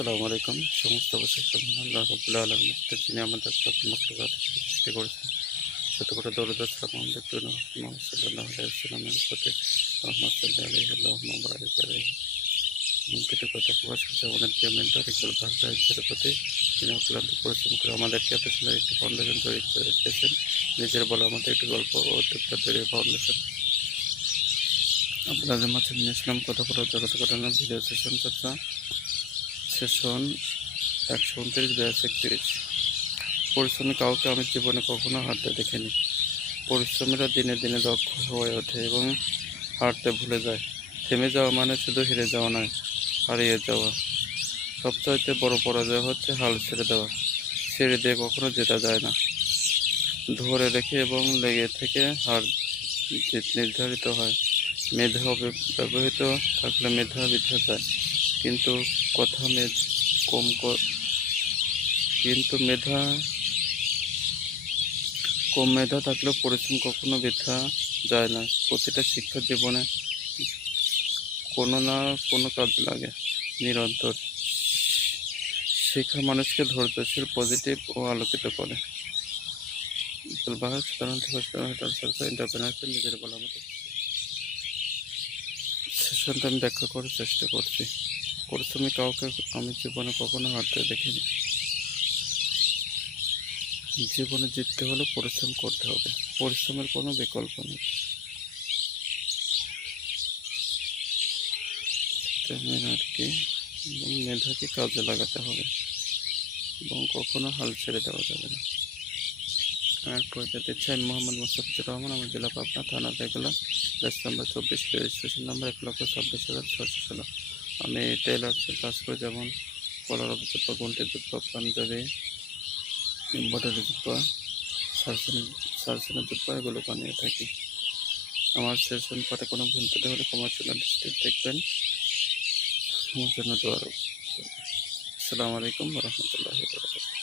আসসালামু আলাইকুম। সমস্ত প্রশংসা মহান আল্লাহ রাব্বুল আলামিনের প্রতি, যিনি আমাদের সকল মাখলুকাতকে সৃষ্টি করেছেন। শতকোটি দরুদ ও সালাম আমাদের প্রিয় নবী মুহাম্মদ সাল্লাল্লাহু আলাইহি ওয়াসাল্লামের প্রতি। আল্লাহুম্মা সাল্লি আলাইহি আল্লাহুম্মা বারিক আলাইহি। কৃতজ্ঞতা প্রকাশ করছি আমাদের প্রিয় মেন্টর ইকবাল ভাইয়ের প্রতি, যিনি অক্লান্ত পরিশ্রম করে আমাদেরকে এত সুন্দর একটি ফাউন্ডেশন তৈরি করে রেখেছেন। নিজের বলা আমাদের একটি গল্প ও উদ্যোক্তা তৈরি ফাউন্ডেশন আপনাদের মাঝে নিয়ে আসলাম কথা বলার জগৎ ঘটনার ভিডিও সেশন চর্চা সেশন 129/31। পরিশ্রমী কাউকে আমি জীবনে কখনো হারতে দেখিনি। পরিশ্রমীরা দিনে দিনে দক্ষ হয়ে ওঠে এবং হারতে ভুলে যায়। থেমে যাওয়া মানে শুধু হেরে যাওয়া নয়, হারিয়ে যাওয়া। সবচাইতে বড় পরাজয় হচ্ছে হাল ছেড়ে দেওয়া। ছেড়ে দিয়ে কখনো জেতা যায় না। ধরে রেখে এবং লেগে থেকে হার জিত নির্ধারিত হয়। মেধা ব্যবহৃত থাকলে মেধা বৃদ্ধা যায়, কিন্তু কথা কম কিন্তু কম মেধা থাকলেও পরিশ্রম কখনো বৃথা যায় না। প্রতিটা শিক্ষা জীবনে কোনো না কোনো কাজে লাগে। নিরন্তর শিক্ষা মানুষকে ধৈর্যশীল, পজিটিভ ও আলোকিত করে। নিজের বলা মতো সেশনটা আমি ব্যাখ্যা করার চেষ্টা করছি। পরিশ্রমী কাউকে আমি জীবনে কখনো হারতে দেখিনি। জীবনে জিততে হলে পরিশ্রম করতে হবে। পরিশ্রমের কোনো বিকল্প নেই। আর কি, এবং মেধাকে কাজে লাগাতে হবে এবং কখনো হাল ছেড়ে দেওয়া যাবে না। আর পরিচয় দিচ্ছি, আমি মোহাম্মদ মুস্তাফিজুর রহমান, আমার জেলা পাবনা, থানা বেগলা, ব্যাচ নাম্বার 24, রেজিস্ট্রেশন নাম্বার 1,26,016। আমি টেলার্সের কাজ করি, যেমন কলার জুব্বা, গন্টির জুব্বা, পাঞ্জাবি, এমব্রয়ডারি জুব্বা, সার্সেনের জুব্বা, এগুলো বানিয়ে থাকি। আমার সেশন পাঠে কোনো ভুল ত্রুটি হলে কমার্শিয়াল ডিস্ট্রিক্ট দেখবেন। আমার জন্য দোয়া রাখবেন। আসসালামু আলাইকুম ওয়া রাহমাতুল্লাহি ওয়া বারাকাতুহু।